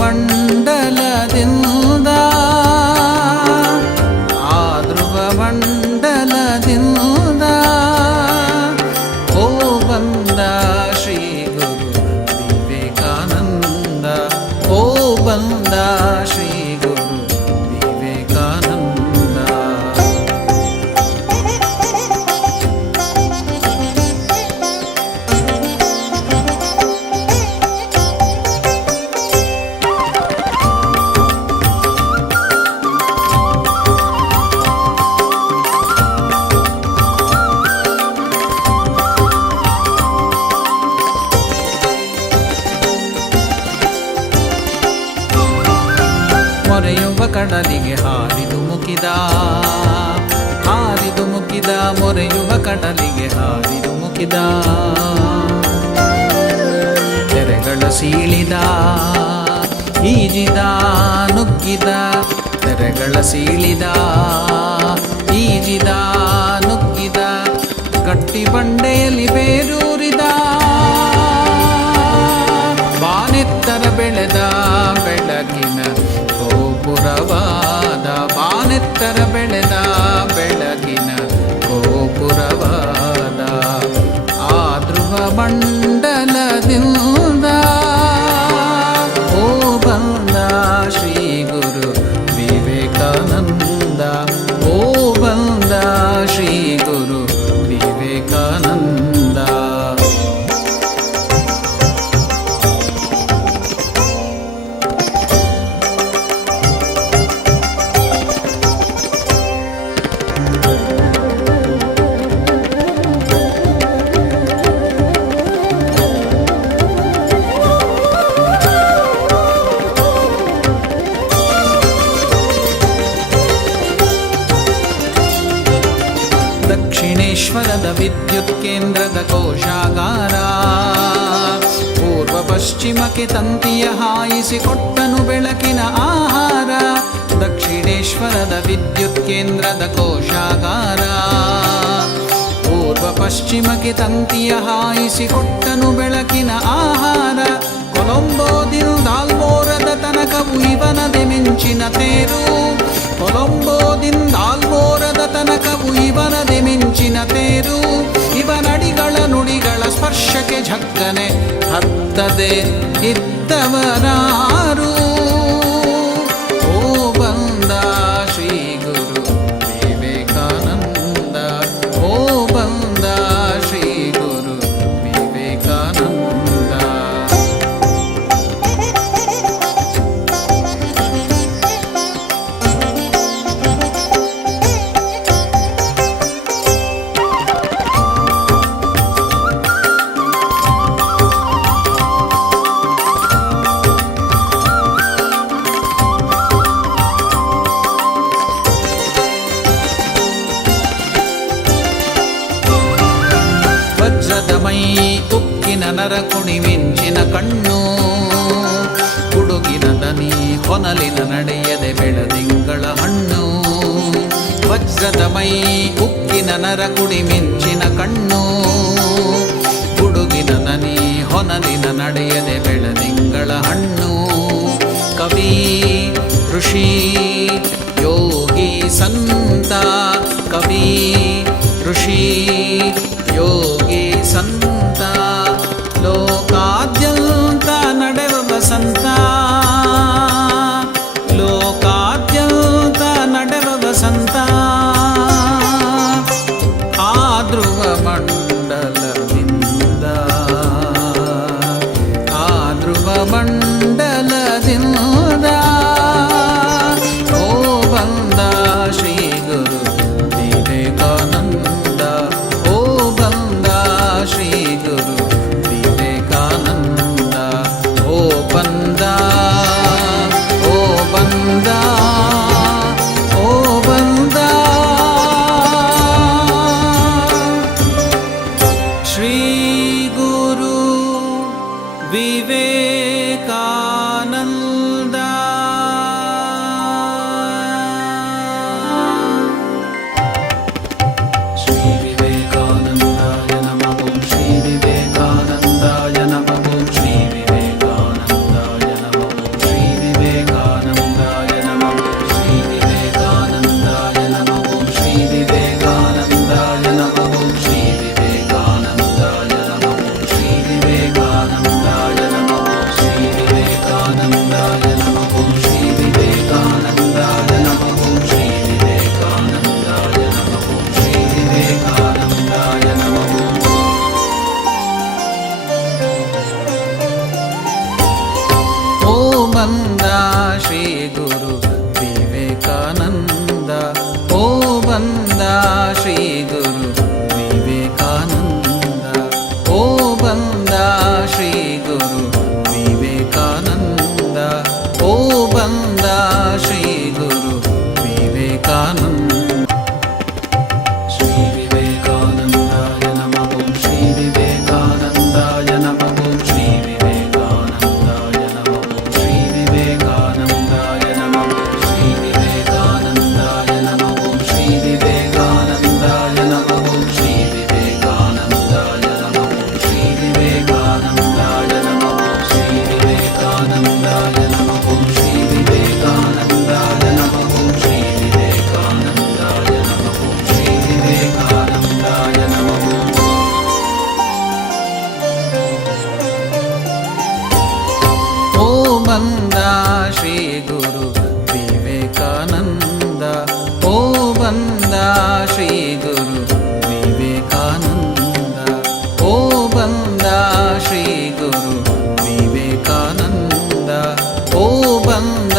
ಮಂಡಲದಿಂದ ಆ ಧ್ರುವ ಮಂಡಲದಿಂದ ಓ ಬಂದ ಶ್ರೀ ಗುರು ವಿವೇಕಾನಂದ ಓ ಬಂದ ಶ್ರೀ ಗುರು ವಿವೇಕಾನಂದ. ಮೊರೆಯುವ ಕಡಲಿಗೆ ಹಾರಿದು ಮುಗಿದ ಮೊರೆಯುವ ಕಡಲಿಗೆ ಹಾರಿದು ಮುಗಿದ ತೆರೆಗಳ ಸೀಳಿದ ಈಜಿದ ನುಗ್ಗಿದ ತೆರೆಗಳ ಸೀಳಿದ ಈಜಿದ ನುಗ್ಗಿದ ಗಟ್ಟಿ ಬಂಡೆಯಲ್ಲಿ ಬೇರೂರಿದ ಬಾನೆತ್ತರ ಬೆಳೆದ ಬೆಳಗಿನ ಗೋಪುರವಾದ ಬಾನೆತ್ತರ ಬೆಳೆದ ಬೆಳಗಿನ ಗೋಪುರವಾದ ಆ ಧ್ರುವ ಮಂಡಲದಿಂದ ಓ ಬಂದ ಶ್ರೀ ಗುರು ವಿವೇಕಾನಂದ ಓ ಬಂದ ಶ್ರೀ ಗುರು ವಿವೇಕಾನಂದ. ದಕ್ಷಿಣೇಶ್ವರದ ವಿದ್ಯುತ್ ಕೇಂದ್ರದ ಕೋಶಾಗಾರ ಪೂರ್ವ ಪಶ್ಚಿಮಕ್ಕೆ ತಂತಿಯ ಹಾಯಿಸಿಕೊಟ್ಟನು ಬೆಳಕಿನ ಆಹಾರ. ದಕ್ಷಿಣೇಶ್ವರದ ವಿದ್ಯುತ್ ಕೇಂದ್ರದ ಕೋಶಾಗಾರ ಪೂರ್ವ ಪಶ್ಚಿಮಕ್ಕೆ ತಂತಿಯ ಹಾಯಿಸಿಕೊಟ್ಟನು ಬೆಳಕಿನ ಆಹಾರ. ಕೊಲಂಬೋದಿಂದ ಆಲ್ಮೋರದ ತನಕವು ಇವನದೆ ಮಿಂಚಿನ ತೇರು ಕೊಲಂಬೋದಿಂದ ಆಲ್ಮೋರದ ತನಕವು ಇವನದೆ ಮಿಂಚಿನ ತೇರು. ಇವನಡಿಗಳ ನುಡಿಗಳ ಸ್ಪರ್ಶಕ್ಕೆ ಝಕ್ಕನೆ ಹತ್ತದೆ ಇದ್ದವರಾರು. ಓ ಬಂದ ಶ್ರೀ ಗುರು ವಿವೇಕಾನಂದ ಓ ಬಂದ ಶ್ರೀ ಗುರು ವಿವೇಕಾನಂದ. ವಜ್ರದ ಮೈ ಉಕ್ಕಿನ ನರಕುಣಿ ಮಿಂಚಿನ ಕಣ್ಣು ಗುಡುಗಿನ ದನಿ ಹೊನಲಿನ ನಡೆಯದೆ ಬೆಳದಿಂಗಳ ಹಣ್ಣು. ವಜ್ರದ ಮೈ ಉಕ್ಕಿನ ನರಕುಡಿ ಮಿಂಚಿನ ಕಣ್ಣು ಗುಡುಗಿನ ದನಿ ಹೊನಲಿನ ನಡೆಯದೆ ಬೆಳದಿಂಗಳ ಹಣ್ಣು. ಕವಿ ಋಷಿ ಯೋಗಿ ಸಂತ ಕವಿ ಋಷಿ ಯೋಗಿ ಸಂತ ಲೋಕಾದ್ಯಂತ ನಡೆವ ವಸಂತ ಲೋಕಾದ್ಯಂತ ನಡೆವ ವಸಂತ. ಆ ಧ್ರುವ ಮಂಡಲದಿಂದ ಆ ಧ್ರುವ ಮಂಡಲದಿಂದ ಓ ಬಂದ ಶ್ರೀ ಗುರು ವಿವೇಕಾನಂದ ಓ ಬಂದ ಶ್ರೀ ಗುರು ವಿವೇಕಾನಂದ. ಓ ಬಂದ ಶ್ರೀ ಗುರು ವಿವೇಕಾನಂದ. ಓ ಬಂದ ಶ್ರೀ ಗುರು ವಿವೇಕಾನಂದ. ಓ ಬಂದ ಶ್ರೀ ಗುರು ವಿವೇಕಾನಂದ. ಶ್ರೀ ವಿವೇಕಾನಂದಾಯ ನಮಃ. ಓಂ ಶ್ರೀ ವಿವೇಕಾನಂದಾಯ ನಮಃ. ಓಂ ಶ್ರೀ ವಿವೇಕಾನಂದಾಯ ನಮಃ. ಓಂ ಶ್ರೀ ವಿವೇಕಾನಂದಾಯ ನಮಃ. ಶ್ರೀ ವಿವೇಕಾನಂದಾಯ ನಮಃ. ಓಂ ಶ್ರೀ ವಿವೇಕಾನಂದಾಯ ನಮಃ. ಓಂ ಶ್ರೀ ವಿವೇಕಾನಂದಾಯ ನಮಃ. ಓಂ ಶ್ರೀ ವಿವೇಕಾನಂದಾಯ ನಮಃ. ಶ್ರೀ ವಿವೇಕಾನಂದಾಯ ನಮಃ. ಓಂ ಶ್ರೀ ವಿವೇಕಾನಂದಾಯ ನಮಃ. ಓಂ ಶ್ರೀ ವಿವೇಕಾನಂದಾಯ ನಮಃ. ಓಂ ಶ್ರೀ ವಿವೇಕಾನಂದಾಯ ನಮಃ. ಓ ಬಂದ ಶ್ರೀ ಗುರು ವಿವೇಕಾನಂದ. ಓ ಬಂದ ಶ್ರೀ ಗುರು ವಿವೇಕಾನಂದ. ಓ ಬಂದ ಶ್ರೀ ಗುರು ವಿವೇಕಾನಂದ. ಓ ಬಂದ